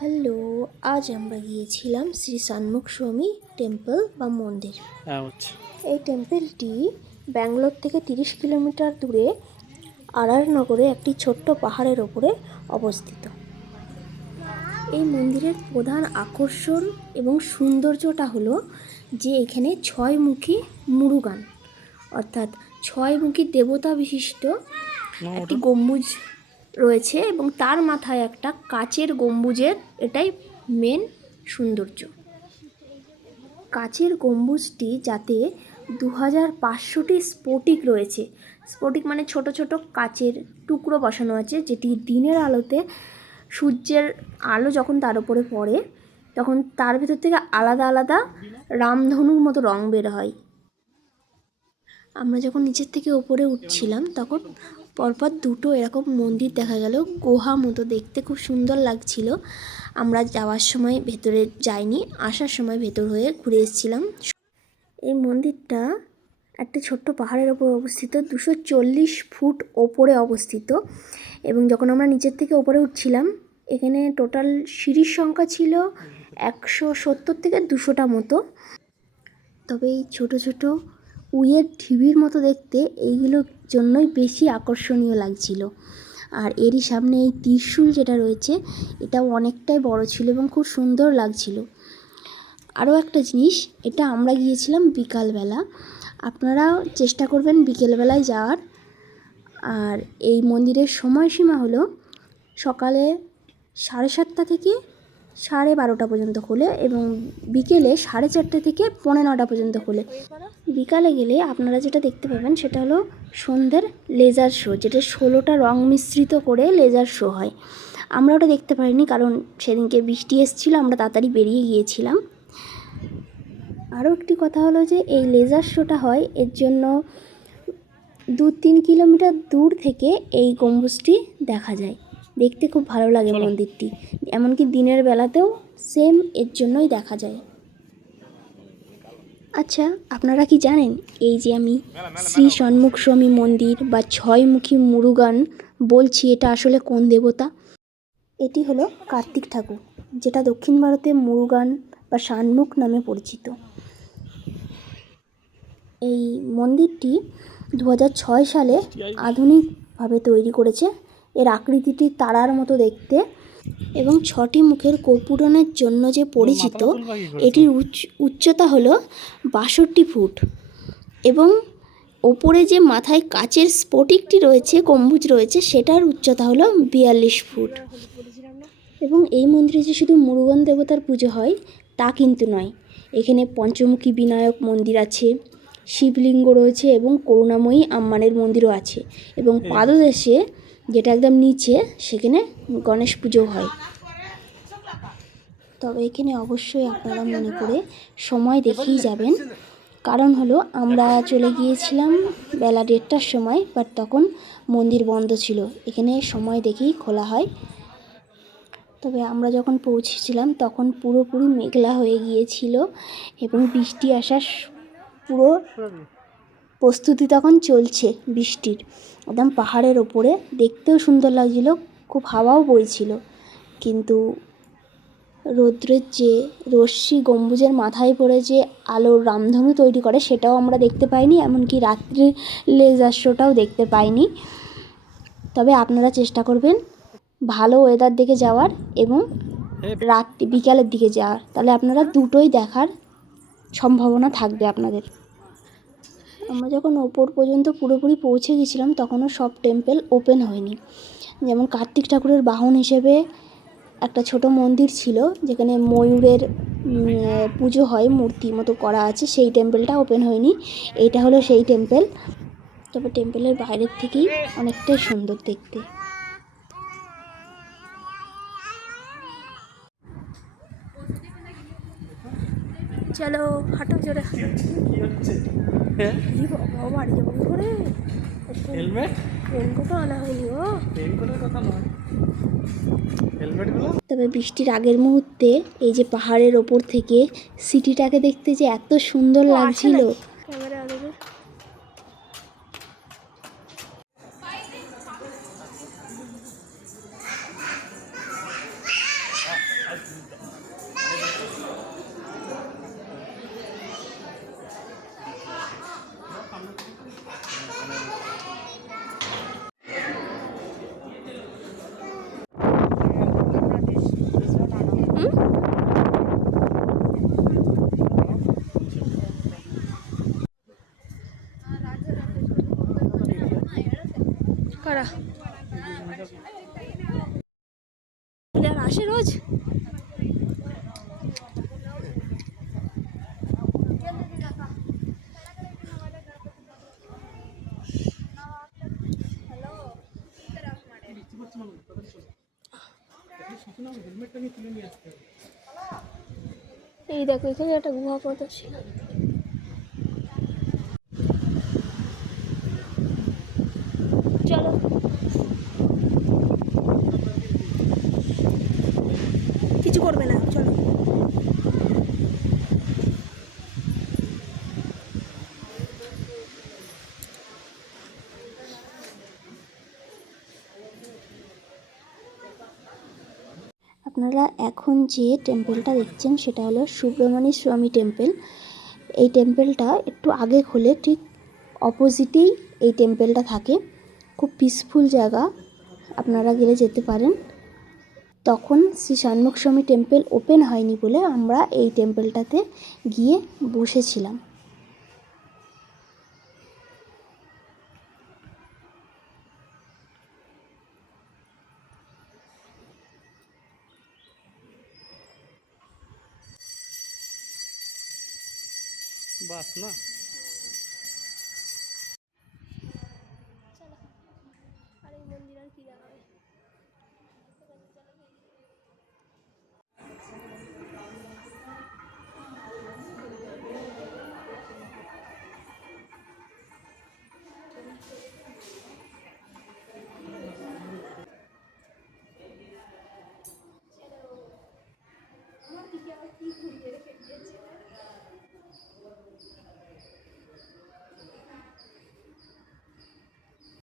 Hello, আজ আমরা গিয়েছিলাম শ্রী সন্মুখ স্বামী টেম্পল বা মন্দির। এই টেম্পলটি ব্যাঙ্গালোর থেকে 30 কিলোমিটার দূরে আরআর নগরে একটি ছোট্ট পাহাড়ের ওপরে অবস্থিত। এই মন্দিরের প্রধান আকর্ষণ এবং সৌন্দর্যটা হলো যে এখানে 6 মুখী মুরুগান অর্থাৎ 6 মুখী দেবতা বিশিষ্ট একটি গম্বুজ রয়েছে এবং তার মাথায় একটা কাচের গম্বুজের, এটাই মেন সৌন্দর্য। কাচের গম্বুজটি যাতে 2500টি স্ফটিক রয়েছে। স্ফটিক মানে ছোট ছোট কাচের টুকরো বসানো আছে, যেটি দিনের আলোতে সূর্যের আলো যখন তার উপরে পড়ে তখন তার ভেতর থেকে আলাদা আলাদা রামধনুর মতো রং বের হয়। আমরা যখন নিচের থেকে ওপরে উঠছিলাম তখন পরপর দুটো এরকম মন্দির দেখা গেল, গুহা মতো দেখতে খুব সুন্দর লাগছিল। আমরা যাওয়ার সময় ভেতরে যাইনি, আসার সময় ভেতর হয়ে ঘুরে এসেছিলাম। এই মন্দিরটা একটা ছোট্ট পাহাড়ের ওপর অবস্থিত, 240 ফুট ওপরে অবস্থিত। এবং যখন আমরা নিচের থেকে ওপরে উঠছিলাম এখানে টোটাল সিঁড়ির সংখ্যা ছিল 170 থেকে 200টা মতো। তবে এই ছোটো ছোটো উইয়ের ঢিবির মতো দেখতে এইগুলোর জন্যই বেশি আকর্ষণীয় লাগছিল। আর এরই সামনে এই ত্রিশূল যেটা রয়েছে এটাও অনেকটাই বড় ছিল এবং খুব সুন্দর লাগছিল। আরও একটা জিনিস, এটা আমরা গিয়েছিলাম বিকালবেলা, আপনারাও চেষ্টা করবেন বিকেলবেলায় যাওয়ার। আর এই মন্দিরের সময়সীমা হলো সকালে 7:30 থেকে 12:30 পর্যন্ত খোলে এবং বিকেলে 4:30 থেকে 9:45 পর্যন্ত খোলে। বিকালে গেলে আপনারা যেটা দেখতে পাবেন সেটা হলো সন্ধ্যের লেজার শো, যেটা 16টা রং মিশ্রিত করে লেজার শো হয়। আমরা ওটা দেখতে পারিনি কারণ সেদিনকে বৃষ্টি এসেছিলো, আমরা তাড়াতাড়ি বেরিয়ে গিয়েছিলাম। আরও একটি কথা হলো যে এই লেজার শোটা হয় এর জন্য 2-3 কিলোমিটার দূর থেকে এই গম্বুজটি দেখা যায়। দেখতে খুব ভালো লাগে মন্দিরটি, এমনকি দিনের বেলাতেও সেম এর জন্যই দেখা যায়। আচ্ছা, আপনারা কি জানেন এই যে আমি শ্রী সন্মুখ স্বামী মন্দির বা 6 মুখী মুরুগান বলছি, এটা আসলে কোন দেবতা? এটি হলো কার্তিক ঠাকুর, যেটা দক্ষিণ ভারতে মুরুগান বা ষান্মুখ নামে পরিচিত। এই মন্দিরটি 2006 সালে আধুনিকভাবে তৈরি করেছে। এর আকৃতিটি তারার মতো দেখতে এবং 6টি মুখের গোপুরণের জন্য যে পরিচিত, এটির উচ্চতা হলো 62 ফুট এবং ওপরে যে মাথায় কাচের স্ফটিকটি রয়েছে, গম্বুজ রয়েছে, সেটার উচ্চতা হলো 42 ফুট। এবং এই মন্দিরে যে শুধু মুরুগান দেবতার পুজো হয় তা কিন্তু নয়, এখানে পঞ্চমুখী বিনায়ক মন্দির আছে, শিবলিঙ্গ রয়েছে এবং করুণাময়ী আম্মানের মন্দিরও আছে। এবং পাদদেশে যেটা একদম নিচে সেখানে গণেশ পুজো হয়। তবে এখানে অবশ্যই আপনারা মনে করে সময় দেখেই যাবেন, কারণ হলো আমরা চলে গিয়েছিলাম বেলা 1:30টার সময়, বাট তখন মন্দির বন্ধ ছিল। এখানে সময় দেখেই খোলা হয়। তবে আমরা যখন পৌঁছেছিলাম তখন পুরোপুরি মেঘলা হয়ে গিয়েছিল এবং বৃষ্টি আসার পুরো প্রস্তুতি তখন চলছে বৃষ্টির। একদম পাহাড়ের ওপরে দেখতেও সুন্দর লাগছিল, খুব হাওয়াও বইছিল, কিন্তু রৌদ্রের যে রশ্মি গম্বুজের মাথায় পড়ে যে আলোর রামধনু তৈরি করে সেটাও আমরা দেখতে পাইনি, এমনকি রাত্রির লেজার শোটাও দেখতে পাইনি। তবে আপনারা চেষ্টা করবেন ভালো ওয়েদার দেখে যাওয়ার এবং বিকালের দিকে যাওয়ার, তাহলে আপনারা দুটোই দেখার সম্ভাবনা থাকবে আপনাদের। আমরা যখন ওপর পর্যন্ত পুরোপুরি পৌঁছে গেছিলাম তখনও সব টেম্পল ওপেন হয়নি। যেমন কার্তিক ঠাকুরের বাহন হিসেবে একটা ছোট মন্দির ছিল যেখানে ময়ূরের পুজো হয়, মূর্তি মতো করা আছে, সেই টেম্পলটা ওপেন হয়নি। এইটা হলো সেই টেম্পল। তবে টেম্পলের বাইরের থেকেই অনেকটাই সুন্দর দেখতে। চলো হাঁটো, জোরে হাঁটো। বাড়ি যাবো কি করে? রেনকোটও আনা হয়নি। তবে বৃষ্টির আগের মুহূর্তে এই যে পাহাড়ের ওপর থেকে সিটিটাকে দেখতে যে এত সুন্দর লাগছিল। কারা আসে রোজ? এই দেখো এখানে একটা গুহা পথ আছে। চলো কিছু করবে না, চলো। আপনারা এখন যে টেম্পলটা দেখছেন সেটা হলো সুব্রমণ্য স্বামী টেম্পল। এই টেম্পলটা একটু আগে খোলে, ঠিক অপোজিটেই এই টেম্পলটা থাকে। খুব পিসফুল জায়গা, আপনারা গেলে যেতে পারেন। তখন শ্রী ষণ্মুখ স্বামী টেম্পল ওপেন হয়নি বলে আমরা এই টেম্পলটাতে গিয়ে বসেছিলাম। বাস না